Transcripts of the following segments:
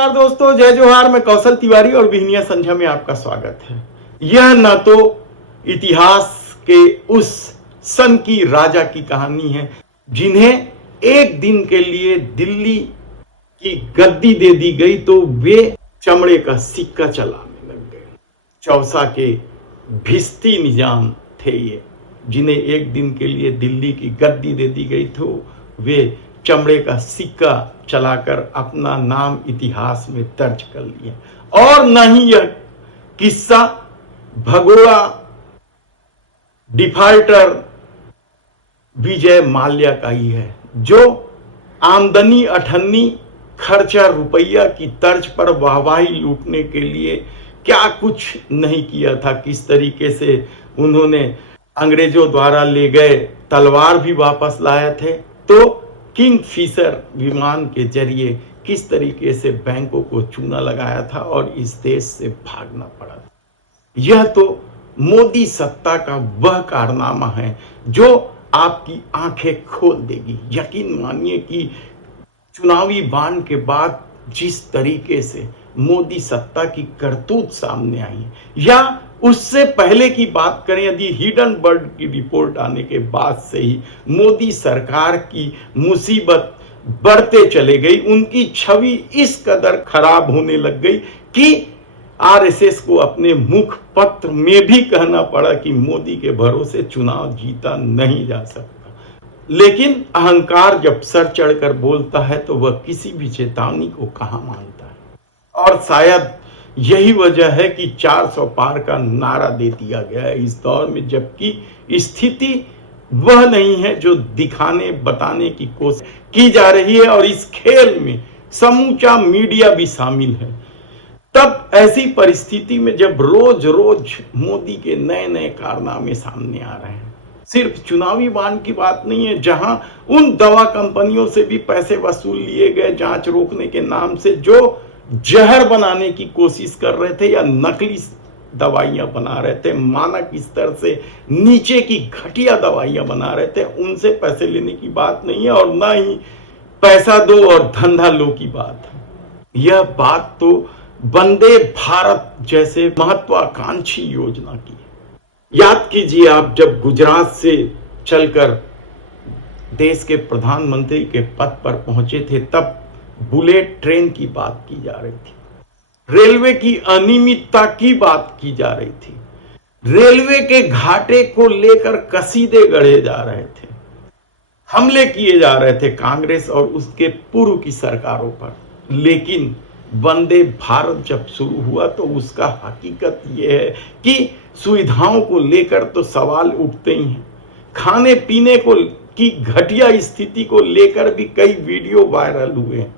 नमस्कार दोस्तों, जय जोहार। मैं कौशल तिवारी और बिहनिया संध्या में आपका स्वागत है। यह न तो इतिहास के उस सन की राजा की कहानी है जिन्हें एक दिन के लिए दिल्ली की गद्दी दे दी गई तो वे चमड़े का सिक्का चलाने लग गए। चौसा के भिस्ती निजाम थे ये, जिन्हें एक दिन के लिए दिल्ली की गद्दी दे दी गई तो वे चमड़े का सिक्का चलाकर अपना नाम इतिहास में दर्ज कर लिया। और न ही यह किस्सा भगोड़ा डिफाल्टर विजय माल्या का ही है, जो आमदनी अठन्नी खर्चा रुपया की तर्ज पर वाहवाही लूटने के लिए क्या कुछ नहीं किया था। किस तरीके से उन्होंने अंग्रेजों द्वारा ले गए तलवार भी वापस लाए थे, तो किंग फिशर विमान के जरिए किस तरीके से बैंकों को चूना लगाया था और इस देश से भागना पड़ा था। यह तो मोदी सत्ता का वह कारनामा है जो आपकी आंखें खोल देगी। यकीन मानिए कि चुनावी बांड के बाद जिस तरीके से मोदी सत्ता की करतूत सामने आई है, या उससे पहले की बात करें, यदि हिडनबर्ग की रिपोर्ट आने के बाद से ही मोदी सरकार की मुसीबत बढ़ते चले गई। उनकी छवि इस कदर खराब होने लग गई कि आरएसएस को अपने मुख पत्र में भी कहना पड़ा कि मोदी के भरोसे चुनाव जीता नहीं जा सकता। लेकिन अहंकार जब सर चढ़कर बोलता है तो वह किसी भी चेतावनी को कहां मानता है। और शायद यही वजह है कि 400 पार का नारा दे दिया गया है इस दौर में, जबकि स्थिति वह नहीं है जो दिखाने बताने की कोशिश की जा रही है। और इस खेल में समूचा मीडिया भी शामिल है। तब ऐसी परिस्थिति में जब रोज रोज मोदी के नए नए कारनामे सामने आ रहे हैं, सिर्फ चुनावी बांड की बात नहीं है, जहां उन दवा कंपनियों से भी पैसे वसूल लिए गए जांच रोकने के नाम से, जो जहर बनाने की कोशिश कर रहे थे या नकली दवाइयां बना रहे थे, मानक स्तर से नीचे की घटिया दवाइयां बना रहे थे, उनसे पैसे लेने की बात नहीं है। और ना ही पैसा दो और धंधा लो की बात है। यह बात तो वंदे भारत जैसे महत्वाकांक्षी योजना की है। याद कीजिए, आप जब गुजरात से चलकर देश के प्रधानमंत्री के पद पर पहुंचे थे, तब बुलेट ट्रेन की बात की जा रही थी, रेलवे की अनियमितता की बात की जा रही थी, रेलवे के घाटे को लेकर कसीदे गढ़े जा रहे थे, हमले किए जा रहे थे कांग्रेस और उसके पूर्व की सरकारों पर। लेकिन वंदे भारत जब शुरू हुआ तो उसका हकीकत यह है कि सुविधाओं को लेकर तो सवाल उठते ही हैं। खाने पीने को की घटिया स्थिति को लेकर भी कई वीडियो वायरल हुए हैं।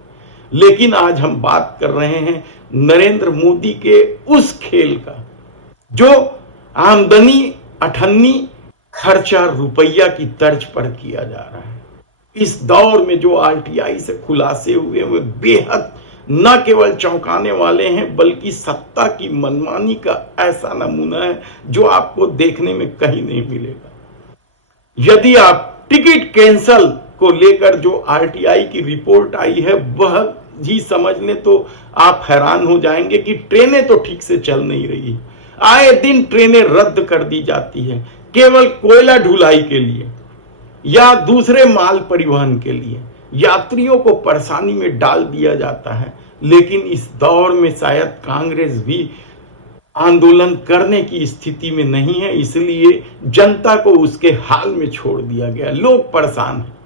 लेकिन आज हम बात कर रहे हैं नरेंद्र मोदी के उस खेल का, जो आमदनी अठन्नी खर्चा रुपया की तर्ज पर किया जा रहा है। इस दौर में जो आरटीआई से खुलासे हुए वे बेहद न केवल चौंकाने वाले हैं, बल्कि सत्ता की मनमानी का ऐसा नमूना है जो आपको देखने में कहीं नहीं मिलेगा। यदि आप टिकट कैंसल को लेकर जो आरटीआई की रिपोर्ट आई है वह जी समझ लें तो आप हैरान हो जाएंगे कि ट्रेनें तो ठीक से चल नहीं रही। आए दिन ट्रेनें रद्द कर दी जाती है केवल कोयला ढुलाई के लिए या दूसरे माल परिवहन के लिए। यात्रियों को परेशानी में डाल दिया जाता है। लेकिन इस दौर में शायद कांग्रेस भी आंदोलन करने की स्थिति में नहीं है, इसलिए जनता को उसके हाल में छोड़ दिया गया। लोग परेशान हैं।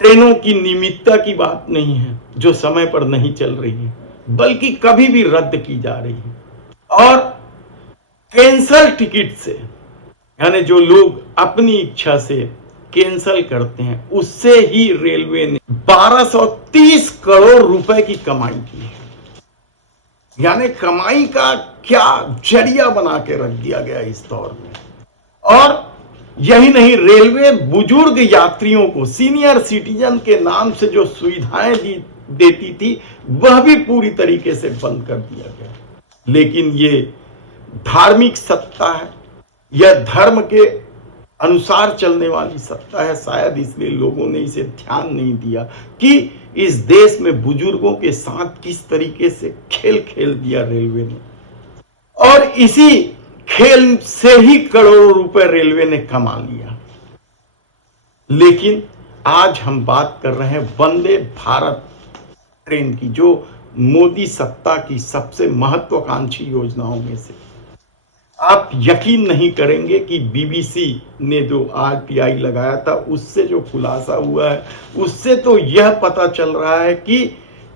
ट्रेनों की नियमितता की बात नहीं है जो समय पर नहीं चल रही है, बल्कि कभी भी रद्द की जा रही है। और कैंसल टिकट से, यानी जो लोग अपनी इच्छा से कैंसल करते हैं, उससे ही रेलवे ने 1230 करोड़ रुपए की कमाई की है। यानी कमाई का क्या जरिया बना के रख दिया गया इस दौर में। और यही नहीं, रेलवे बुजुर्ग यात्रियों को सीनियर सिटीजन के नाम से जो सुविधाएं देती थी वह भी पूरी तरीके से बंद कर दिया गया। लेकिन ये धार्मिक सत्ता है, यह धर्म के अनुसार चलने वाली सत्ता है। शायद इसलिए लोगों ने इसे ध्यान नहीं दिया कि इस देश में बुजुर्गों के साथ किस तरीके से खेल खेल दिया रेलवे ने, और इसी खेल से ही करोड़ों रुपए रेलवे ने कमा लिया। लेकिन आज हम बात कर रहे हैं वंदे भारत ट्रेन की, जो मोदी सत्ता की सबसे महत्वाकांक्षी योजनाओं में से। आप यकीन नहीं करेंगे कि बीबीसी ने जो आरटीआई लगाया था उससे जो खुलासा हुआ है, उससे तो यह पता चल रहा है कि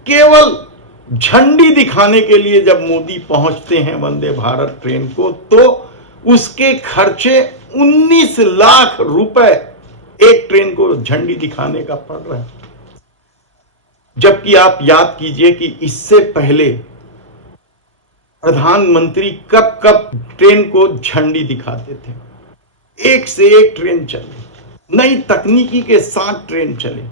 केवल झंडी दिखाने के लिए जब मोदी पहुंचते हैं वंदे भारत ट्रेन को, तो उसके खर्चे 19 लाख रुपए एक ट्रेन को झंडी दिखाने का पड़ रहा है। जबकि आप याद कीजिए कि इससे पहले प्रधानमंत्री कब कब ट्रेन को झंडी दिखाते थे, एक से एक ट्रेन चले, नई तकनीकी के साथ ट्रेन चले,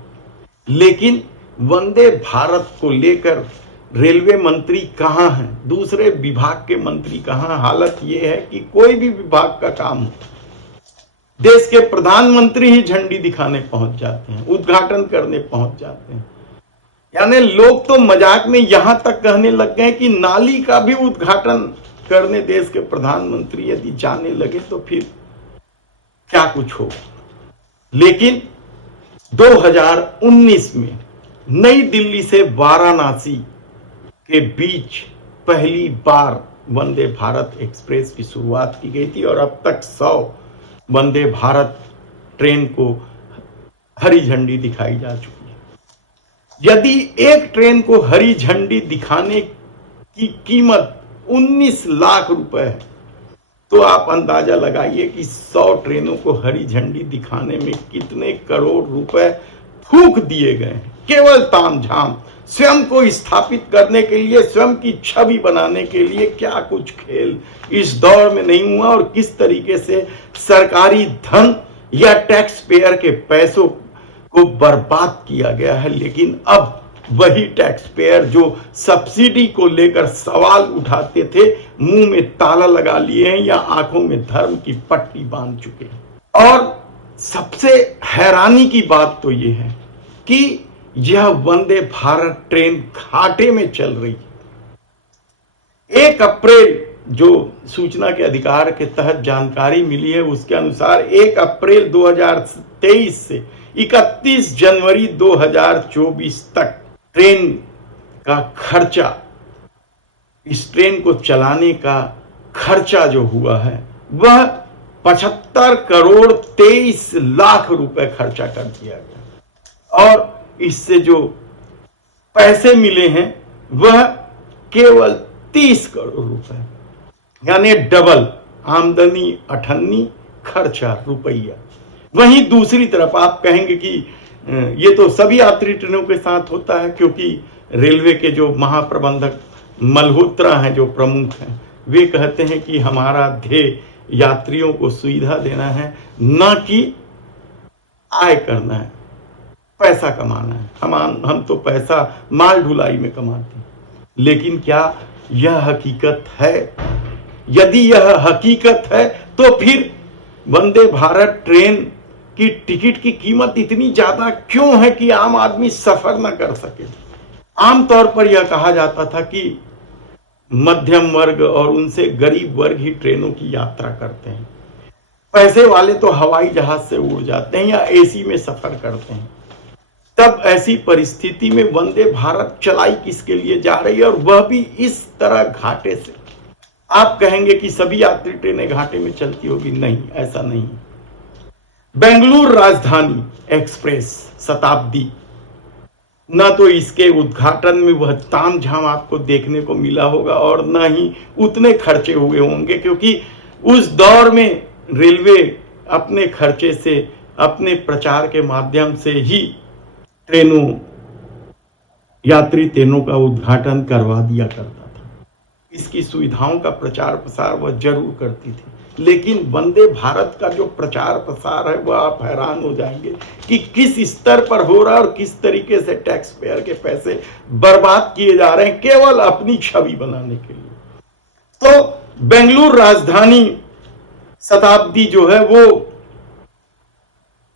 लेकिन वंदे भारत को लेकर रेलवे मंत्री कहां हैं, दूसरे विभाग के मंत्री कहां। हालत यह है कि कोई भी विभाग का काम हो, देश के प्रधानमंत्री ही झंडी दिखाने पहुंच जाते हैं, उद्घाटन करने पहुंच जाते हैं। यानी लोग तो मजाक में यहां तक कहने लग गए कि नाली का भी उद्घाटन करने देश के प्रधानमंत्री यदि जाने लगे तो फिर क्या कुछ हो। लेकिन 2019 में नई दिल्ली से वाराणसी के बीच पहली बार वंदे भारत एक्सप्रेस की शुरुआत की गई थी, और अब तक 100 वंदे भारत ट्रेन को हरी झंडी दिखाई जा चुकी है। यदि एक ट्रेन को हरी झंडी दिखाने की कीमत 19 लाख रुपए है, तो आप अंदाजा लगाइए कि 100 ट्रेनों को हरी झंडी दिखाने में कितने करोड़ रुपए फूंक दिए गए हैं। केवल तामझाम, स्वयं को स्थापित करने के लिए, स्वयं की छवि बनाने के लिए क्या कुछ खेल इस दौर में नहीं हुआ, और किस तरीके से सरकारी धन या टैक्स पेयर के पैसों को बर्बाद किया गया है। लेकिन अब वही टैक्स पेयर जो सब्सिडी को लेकर सवाल उठाते थे, मुंह में ताला लगा लिए हैं या आंखों में धर्म की पट्टी बांध चुके हैं। और सबसे हैरानी की बात तो यह है कि यह वंदे भारत ट्रेन घाटे में चल रही है। 1 अप्रैल जो सूचना के अधिकार के तहत जानकारी मिली है, उसके अनुसार 1 अप्रैल 2023 से 31 जनवरी 2024 तक ट्रेन का खर्चा, इस ट्रेन को चलाने का खर्चा जो हुआ है वह 75 करोड़ 23 लाख रुपए खर्चा कर दिया गया, और इससे जो पैसे मिले हैं वह केवल 30 करोड़ रुपए, यानी डबल। आमदनी 98, खर्चा रुपया। वहीं दूसरी तरफ आप कहेंगे कि ये तो सभी यात्री ट्रेनों के साथ होता है, क्योंकि रेलवे के जो महाप्रबंधक मल्होत्रा हैं, जो प्रमुख हैं, वे कहते हैं कि हमारा ध्येय यात्रियों को सुविधा देना है, न कि आय करना है, पैसा कमाना है। हम तो पैसा माल ढुलाई में कमाते हैं। लेकिन क्या यह हकीकत है? यदि यह हकीकत है तो फिर वंदे भारत ट्रेन की टिकट की कीमत इतनी ज्यादा क्यों है कि आम आदमी सफर न कर सके? आमतौर पर यह कहा जाता था कि मध्यम वर्ग और उनसे गरीब वर्ग ही ट्रेनों की यात्रा करते हैं, पैसे वाले तो हवाई जहाज से उड़ जाते हैं या एसी में सफर करते हैं। तब ऐसी परिस्थिति में वंदे भारत चलाई किसके लिए जा रही है, और वह भी इस तरह घाटे से? आप कहेंगे कि सभी यात्री ट्रेनें घाटे में चलती होगी। नहीं, ऐसा नहीं। बेंगलुरु राजधानी एक्सप्रेस शताब्दी, न तो इसके उद्घाटन में वह तामझाम आपको देखने को मिला होगा, और न ही उतने खर्चे हुए होंगे, क्योंकि उस दौर में रेलवे अपने खर्चे से, अपने प्रचार के माध्यम से ही यात्री ट्रेनों का उद्घाटन करवा दिया करता था। इसकी सुविधाओं का प्रचार प्रसार वह जरूर करती थी। लेकिन वंदे भारत का जो प्रचार प्रसार है वह आप हैरान हो जाएंगे कि किस स्तर पर हो रहा है, और किस तरीके से टैक्स पेयर के पैसे बर्बाद किए जा रहे हैं केवल अपनी छवि बनाने के लिए। तो बेंगलुरु राजधानी शताब्दी जो है वो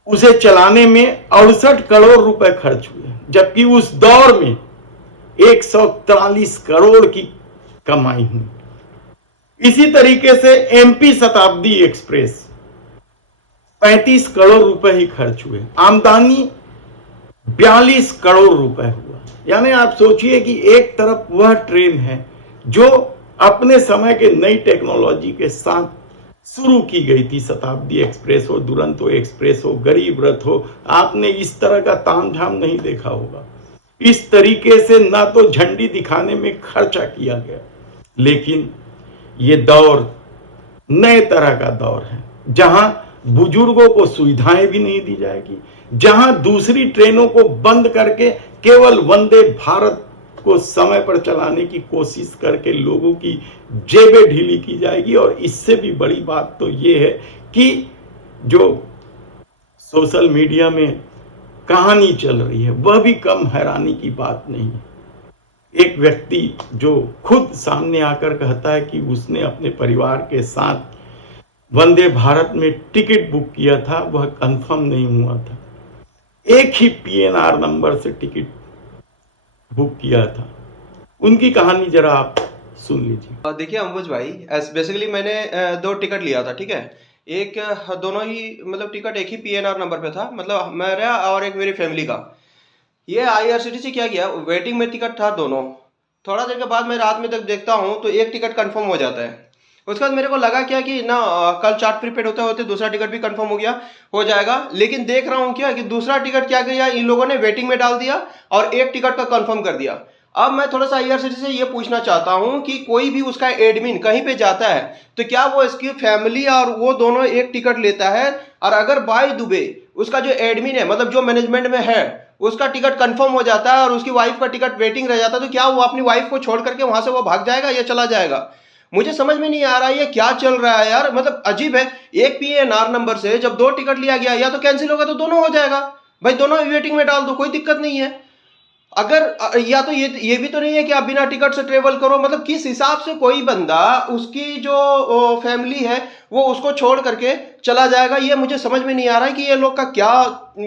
उसे चलाने में 68 करोड़ रुपए खर्च हुए, जबकि उस दौर में 143 करोड़ की कमाई हुई। इसी तरीके से एमपी शताब्दी एक्सप्रेस 35 करोड़ रुपए ही खर्च हुए, आमदनी 42 करोड़ रुपए हुआ। यानी आप सोचिए कि एक तरफ वह ट्रेन है जो अपने समय के नई टेक्नोलॉजी के साथ शुरू की गई थी, शताब्दी एक्सप्रेस हो, दुरंतो एक्सप्रेस हो, गरीब रथ हो, आपने इस तरह का तामझाम नहीं देखा होगा। इस तरीके से ना तो झंडी दिखाने में खर्चा किया गया, लेकिन ये दौर नए तरह का दौर है, जहां बुजुर्गों को सुविधाएं भी नहीं दी जाएगी, जहां दूसरी ट्रेनों को बंद करके केवल वंदे भारत को समय पर चलाने की कोशिश करके लोगों की जेबें ढीली की जाएगी। और इससे भी बड़ी बात तो ये है कि जो सोशल मीडिया में कहानी चल रही है वह भी कम हैरानी की बात नहीं है। एक व्यक्ति जो खुद सामने आकर कहता है कि उसने अपने परिवार के साथ वंदे भारत में टिकट बुक किया था, वह कंफर्म नहीं हुआ था, एक ही पीएनआर नंबर से टिकट बुक किया था। उनकी कहानी जरा आप सुन लीजिए। देखिए अंबुज भाई, बेसिकली मैंने 2 टिकट लिया था, ठीक है। एक दोनों ही मतलब टिकट एक ही पीएनआर नंबर पे था, मतलब मेरा और एक मेरी फैमिली का। ये आईआरसीटीसी क्या किया, वेटिंग में टिकट था दोनों। थोड़ा देर के बाद मैं रात में तक देखता हूँ तो एक टिकट कंफर्म हो जाता है। उसके बाद मेरे को लगा क्या कि ना कल चार्ट प्रीपेड होते होते दूसरा टिकट भी कंफर्म हो जाएगा। लेकिन देख रहा हूँ क्या कि दूसरा टिकट क्या किया, इन लोगों ने वेटिंग में डाल दिया और एक टिकट का कंफर्म कर दिया। अब मैं थोड़ा सा आईआरसीटीसी से ये पूछना चाहता हूं कि कोई भी उसका एडमिन कहीं पे जाता है तो क्या वो इसकी फैमिली और वो दोनों एक टिकट लेता है, और अगर बाय दुबे उसका जो एडमिन है, मतलब जो मैनेजमेंट में है, उसका टिकट कंफर्म हो जाता है और उसकी वाइफ का टिकट वेटिंग रह जाता है, तो क्या वो अपनी वाइफ को छोड़ करके वहां से वो भाग जाएगा या चला जाएगा? मुझे समझ में नहीं आ रहा है ये क्या चल रहा है यार। मतलब अजीब है। एक पीएनआर नंबर से जब 2 टिकट लिया गया, या तो कैंसिल होगा तो दोनों हो जाएगा भाई, दोनों वेटिंग में डाल दो, कोई दिक्कत नहीं है। अगर या तो ये भी तो नहीं है कि आप बिना टिकट से ट्रेवल करो। मतलब किस हिसाब से कोई बंदा, उसकी जो फैमिली है वो उसको छोड़ करके चला जाएगा, ये मुझे समझ में नहीं आ रहा है कि ये लोग का क्या,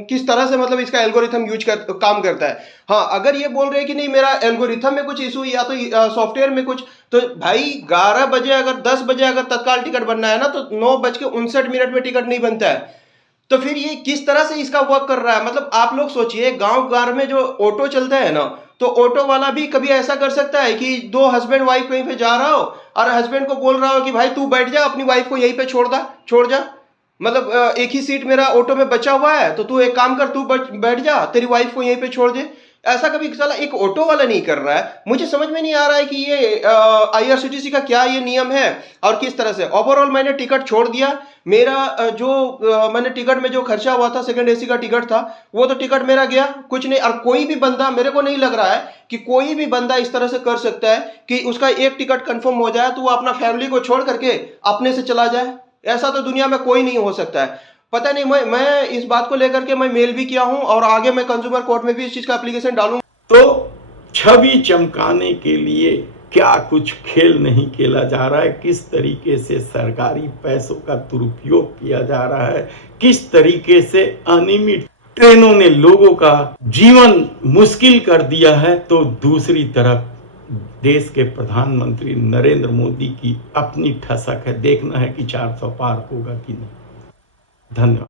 किस तरह से मतलब इसका एल्गोरिथम काम करता है। हाँ, अगर ये बोल रहे हैं कि नहीं मेरा एल्गोरिथम में कुछ इशू या तो सॉफ्टवेयर में कुछ, तो भाई 11 बजे अगर 10 बजे अगर तत्काल टिकट बनना है ना, तो 9:59 में टिकट नहीं बनता है। तो फिर ये किस तरह से इसका वर्क कर रहा है? मतलब आप लोग सोचिए, गांव में जो ऑटो चलता है ना, तो ऑटो वाला भी कभी ऐसा कर सकता है कि 2 हस्बैंड वाइफ कहीं पे जा रहा हो और हस्बैंड को बोल रहा हो कि भाई तू बैठ जा, अपनी वाइफ को यहीं पे छोड़ जा। मतलब एक ही सीट मेरा ऑटो में बचा हुआ है, तो तू एक काम कर, तू बैठ जा, तेरी वाइफ को यहीं पे छोड़ दे। ऐसा कभी साला एक ऑटो वाला नहीं कर रहा है। मुझे समझ में नहीं आ रहा है कि ये आईआरसीटीसी का क्या ये नियम है और किस तरह से। ओवरऑल मैंने टिकट छोड़ दिया। मेरा मैंने टिकट में जो खर्चा हुआ था, सेकंड एसी का टिकट था, वो तो टिकट मेरा गया, कुछ नहीं। और कोई भी बंदा, मेरे को नहीं लग रहा है कि कोई भी बंदा इस तरह से कर सकता है कि उसका एक टिकट कंफर्म हो जाए तो वो अपना फैमिली को छोड़ करके अपने से चला जाए। ऐसा तो दुनिया में कोई नहीं हो सकता है। पता नहीं, मैं इस बात को लेकर के मैं मेल भी किया हूं और आगे मैं कंज्यूमर कोर्ट में भी इस चीज का एप्लीकेशन डालूंगा। तो छवि चमकाने के लिए क्या कुछ खेल नहीं खेला जा रहा है, किस तरीके से सरकारी पैसों का दुरुपयोग किया जा रहा है, किस तरीके से अनियमित ट्रेनों ने लोगों का जीवन मुश्किल कर दिया है। तो दूसरी तरफ देश के प्रधानमंत्री नरेंद्र मोदी की अपनी ठसक है। देखना है कि 400 पार होगा कि नहीं। धन्यवाद।